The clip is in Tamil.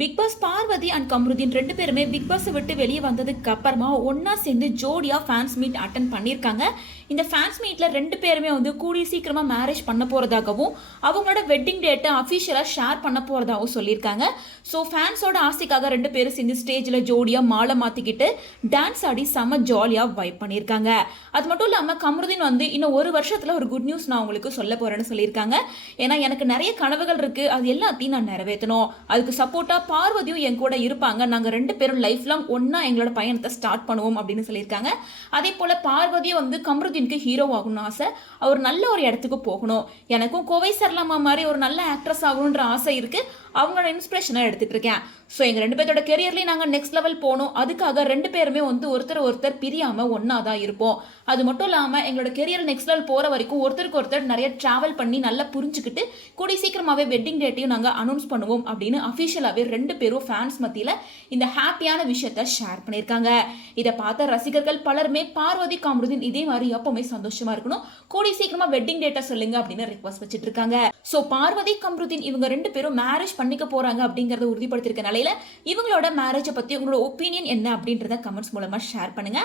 Big Boss Parvathi and Kamrudeen ரெண்டு பேருமே பிக் பாஸை விட்டு வெளியே வந்ததுக்கு அப்புறமா ஒன்னா சேர்ந்து ஜோடியா ஃபேன்ஸ் மீட் அட்டன் பண்ணியிருக்காங்க. இந்த ஃபேன்ஸ் மீட்ல ரெண்டு பேருமே கூடிய சீக்கிரமா மேரேஜ் பண்ண போறதாகவும் அவங்களோட வெட்டிங் டேட்டை அஃபிஷியலா ஷேர் பண்ண போறதாகவும் சொல்லியிருக்காங்க. ஸோ ஃபேன்ஸோட ஆசைக்காக ரெண்டு பேரும் சேர்ந்து ஸ்டேஜ்ல ஜோடியா மாலை மாத்திக்கிட்டு டான்ஸ் ஆடி செம்ம ஜாலியா வைப் பண்ணியிருக்காங்க. அது மட்டும் இல்லாம கம்ருதீன் இன்னும் ஒரு வருஷத்துல ஒரு குட் நியூஸ் நான் உங்களுக்கு சொல்ல போறேன்னு சொல்லியிருக்காங்க. ஏன்னா எனக்கு நிறைய கனவுகள் இருக்கு, அது எல்லாத்தையும் நான் நிறைவேற்றணும், அதுக்கு சப்போர்ட்டா பார்வதியும் என் கூட இருப்பாங்க, நாங்க ரெண்டு பேரும் லைஃப் லாங் ஒன்னா எங்களோட பயணத்தை ஸ்டார்ட் பண்ணுவோம் அப்படின்னு சொல்லியிருக்காங்க. அதே போல பார்வதியும் கம்ருதீனுக்கு ஹீரோ ஆகணும்னு ஆசை, அவர் நல்ல ஒரு இடத்துக்கு போகணும், எனக்கும் கோவை சரளாமா மாதிரி ஒரு நல்ல ஆக்ட்ரஸ் ஆகணுன்ற ஆசை இருக்கு, அவங்களோட இன்ஸ்பிரேஷனை எடுத்துட்டு இருக்கேன். ஸோ எங்க ரெண்டு பேரோட கெரியர்லயும் நாங்க நெக்ஸ்ட் லெவல் போகணும், அதுக்காக ரெண்டு பேருமே ஒருத்தர் பிரியாம ஒன்னா தான் இருப்போம். அது மட்டும் இல்லாம எங்களோட கெரியர் நெக்ஸ்ட் லெவல் போற வரைக்கும் ஒருத்தருக்கு ஒருத்தர் நிறைய டிராவல் பண்ணி நல்லா புரிஞ்சுக்கிட்டு கூடிய சீக்கிரமாவே வெட்டிங் டேட்டையும் நாங்க அனௌன்ஸ் பண்ணுவோம் அப்படின்னு அபிஷியலாவே ரெண்டு பேரும் ஃபேன்ஸ் மத்தியில இந்த ஹாப்பியான விஷயத்தை ஷேர் பண்ணியிருக்காங்க. இதை பார்த்த ரசிகர்கள் பலருமே பார்வதி கம்ருதீன் இதே மாதிரி எப்பவுமே சந்தோஷமா இருக்கணும், கூடிய சீக்கிரமா வெட்டிங் டேட்டை சொல்லுங்க அப்படின்னு ரிக்வஸ்ட் வச்சிட்டு இருக்காங்க. ஸோ பார்வதி கம்ருதீன் இவங்க ரெண்டு பேரும் மேரேஜ் பண்ணிக்க போறாங்க அப்படிங்கறத உறுதிப்படுத்திருக்க நிலையில இவங்களோட மேரேஜை பத்தி உங்களோட ஒப்பீனியன் என்ன அப்படின்றத கமெண்ட்ஸ் மூலமா ஷேர் பண்ணுங்க.